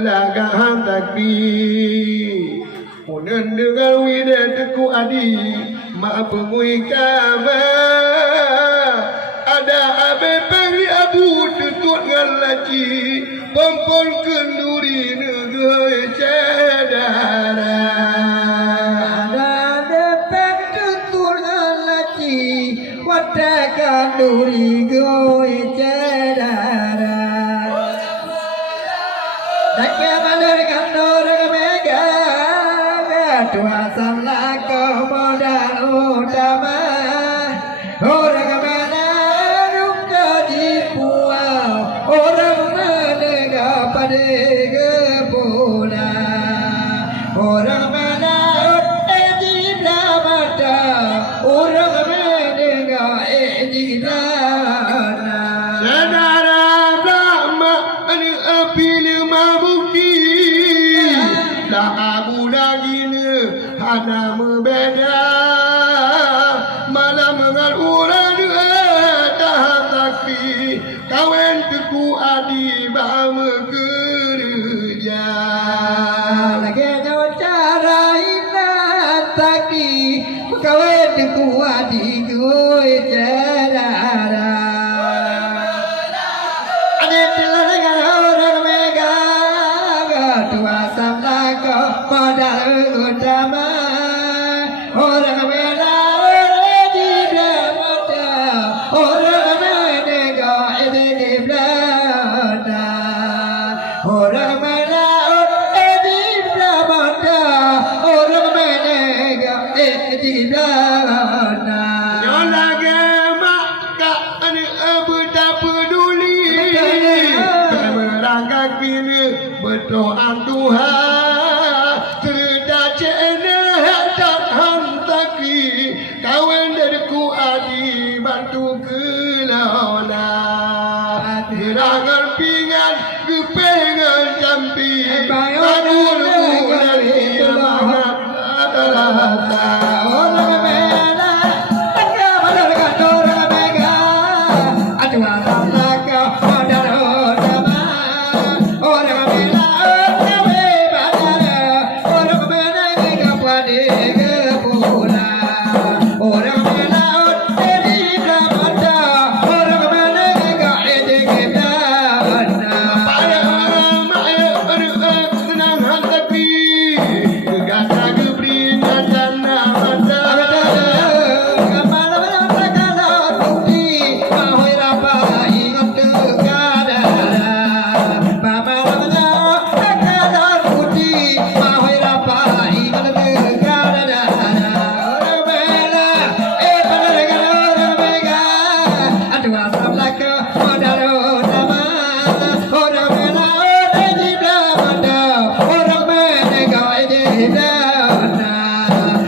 lagahan takbi Unen dengan widah teku adi Mak pengui kama Ada abe peri abu tutut ngalaci Pompol kenduri negeri cedara Ada pek tutut ngalaci Watakan duri goi cedara Dake maler kandur mega Dua samla modal utama Orang mana ruka di puau Orang menega pada kepula Orang mana di mata Orang menega di dana Saudara Brahma Ani apil mabuki Tak abu lagi Hana membeda Malam mengal uran tahan takfi Kawan teku adi bama kerja Lagi cara inan taki Kawin teku adi gue cerara Ada telah dengan orang mega Dua samla modal utama Orang mela di belanda Orang menega di belanda Orang mela di belanda Orang menega di belanda Nyolaga maka ani abu tak peduli Merangkak bini berdoa Tuhan Terdak cena tak hantakki Kawan dariku adi bantu kelola Gerangan pingan kepengan jampi Bangun dari mahat Orang mela Tengah orang mega Aduh samlaka modal utama Orang mela kawe badara Orang menega pada kepula Orang mela di mata Orang menega di kepala Pada orang mak senang hantapi Gata gebri dan mata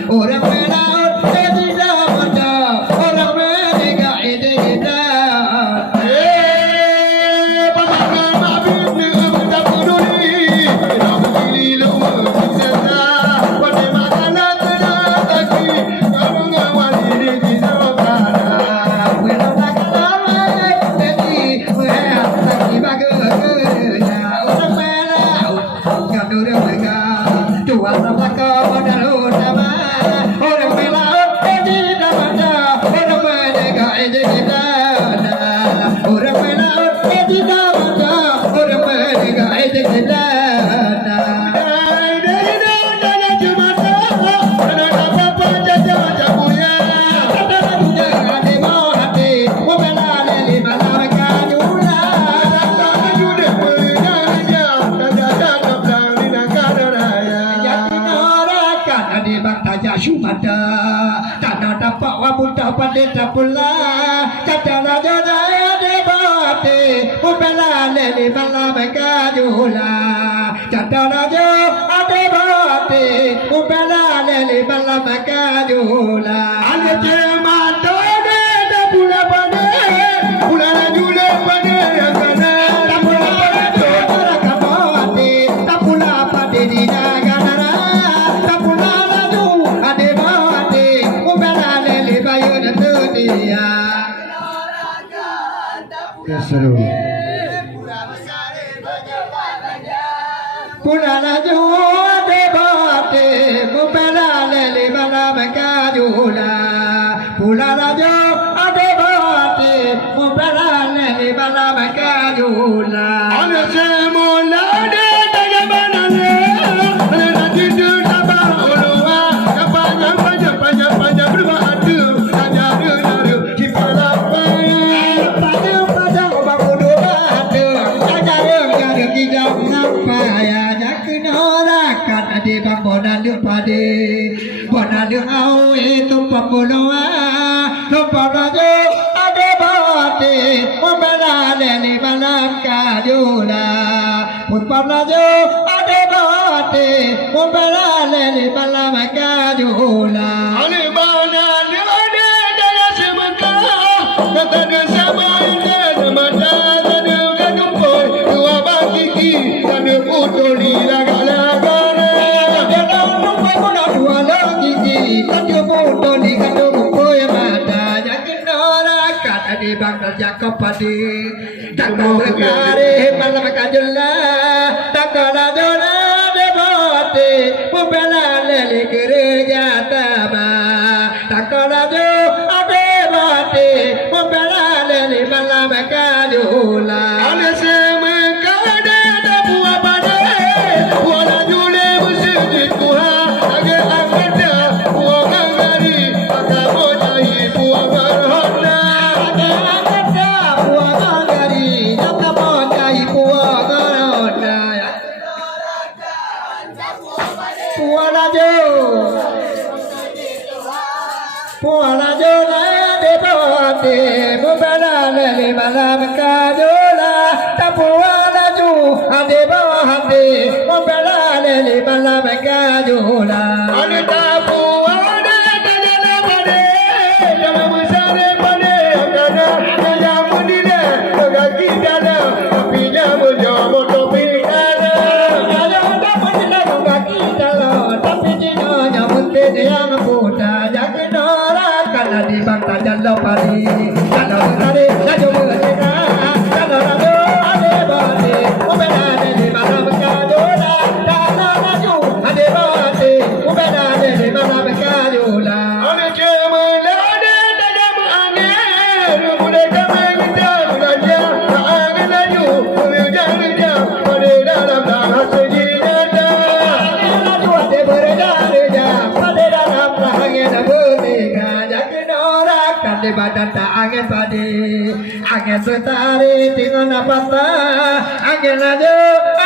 Orang melaut tidak ada orang menega tidak Pasangkan mabit ni tak peduli Tak peduli lama kita Pada makanan tidak taki Kamu ngawali di kita pada Walau tak ramai jadi Walau tak dibaga-baga Orang melaut Kadu mereka Dua sama kau modal utama Orang melaut tidak ada Orang menega tidak ada Orang melaut tidak ada Orang menega tidak ada Sumada tanah dapat wabuta pada pula kata raja daya debate ubela lele bala megajula kata raja ade bate ubela lele bala megajula Ada cemata ada pula pada Pula jule pada yang kana tak pula pada orang kabate tak pula pada di negara tak pula laju ade bate ubela lele bayu dunia seru Pularajo adebate mupelale libalamekajula Pularajo adebate mupelale libalamekajula Anase molade tagabanane Radidu tabaulwa Kapanya panya panya panya berbahadu Najaru naru kipalapa Padang padang bakudu batu ajarum jarum hijau ngapa ya jakinora kata di bambonan lu pade bonan lu au itu pembunuha lupa rajo ada bate membalale di malam kadula lupa rajo ada bate membalale di malam kadula Alimana ada daya sebentar Kata dia sama ini Mata tanda kagempoi Dua bakiki Tanda putoli laga-lagana Dalam rumah kuna dua lagi Kata foto di kata kumpul mata Yakin orang kata di bangkal jakap padi Takkan berkari malam kajelah Takkan adona debote Membela leli gereja tama Takkan adona debote Membela leli malam kajelah Anase mengkada tapu abade Wala jule bersujud Tuhan Agar angkada Buang angkari Agar mojahi buang berhona Ada tapu ada tajana pade Dalam besar pade Angkada Kaya mundile Kaki dana Tapi jamu jamu topi dana di bangka jallo padi jallo padi jallo berjena jallo jallo ade bade ubeda de malam kadola jallo jallo ade bade ubeda de malam kadola Ada cemala ada tajam angin Mudah damai minta raja Angin laju Berjalan-jalan Pada dalam tanah sejidata laju ade berjalan pada dalam angin bertiga yakin orang kan di badan tak angin padi angin setari tinggal napata angin laju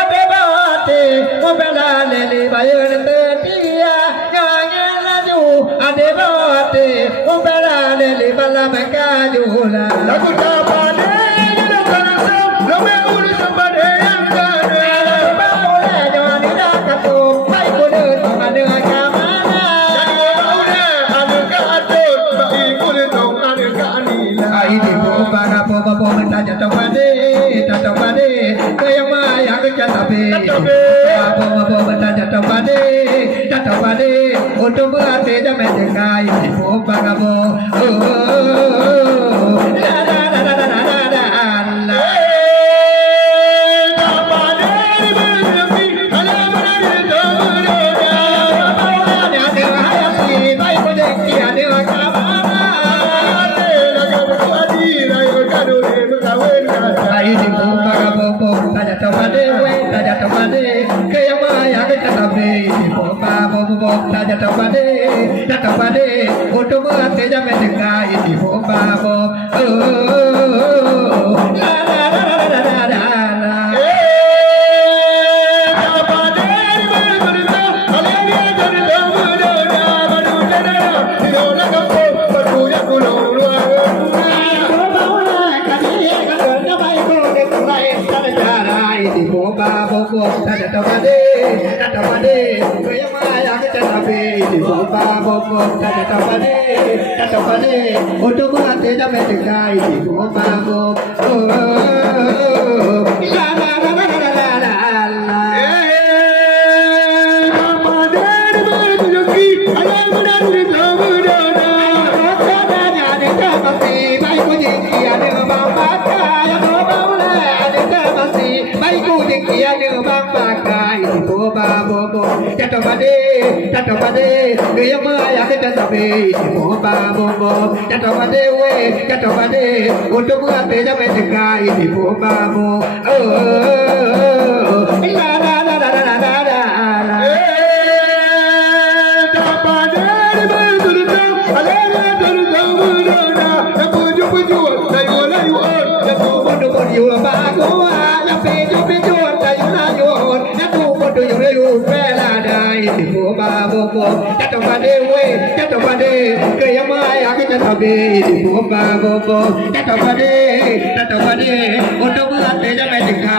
ade bate membela leli bayun tetia angin laju ade bate membela leli malam kajula Lagu tak pada Dalam kansam Lama urus pada yang gana boleh jangan tidak katuk baik kulit ada kamana Ada keatur Bagi kulit dong ada keanila ini bukan apa-apa minta jatuh pade kaya maya kerja tapi apa-apa minta jatuh pade untuk berarti jamin dekai ini bukan apa la la la la la la la la Tak pada Berhenti Ada benar Tak berbeda ada hayati baik kodeki ada kamana Lagu berkuadi Lagu berkadul Berkawin kata ini bukan apa-apa saja tepade saja tepade kaya maya kita tapi bukan saja tepade untuk berarti jamin dekai ini bukan la la la la la la la Tak pada Berhenti Ada yang tak berbeda Baru jadara Tidak kampung Berkuya kulung luar untuk mengerti jamin dekai di bumbamu la la la la la la la la Tak pada Berhenti Ada benar Tak berbeda Baik ku dikira dengan bangkai Catapade, Gayamaya, Catabe, Boba, Bobo, Catapade, way, Catapade, Utuka, Peda, Medica, Boba, oh, la la la la la la la. You are back, oh, I pay you, pay you, you really well, die for Babo, Catapade, Kayamaya, Catabe, Boba, Catapade, Utuka, Peda, Medica,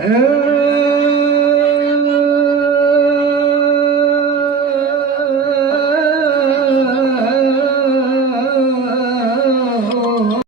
เออ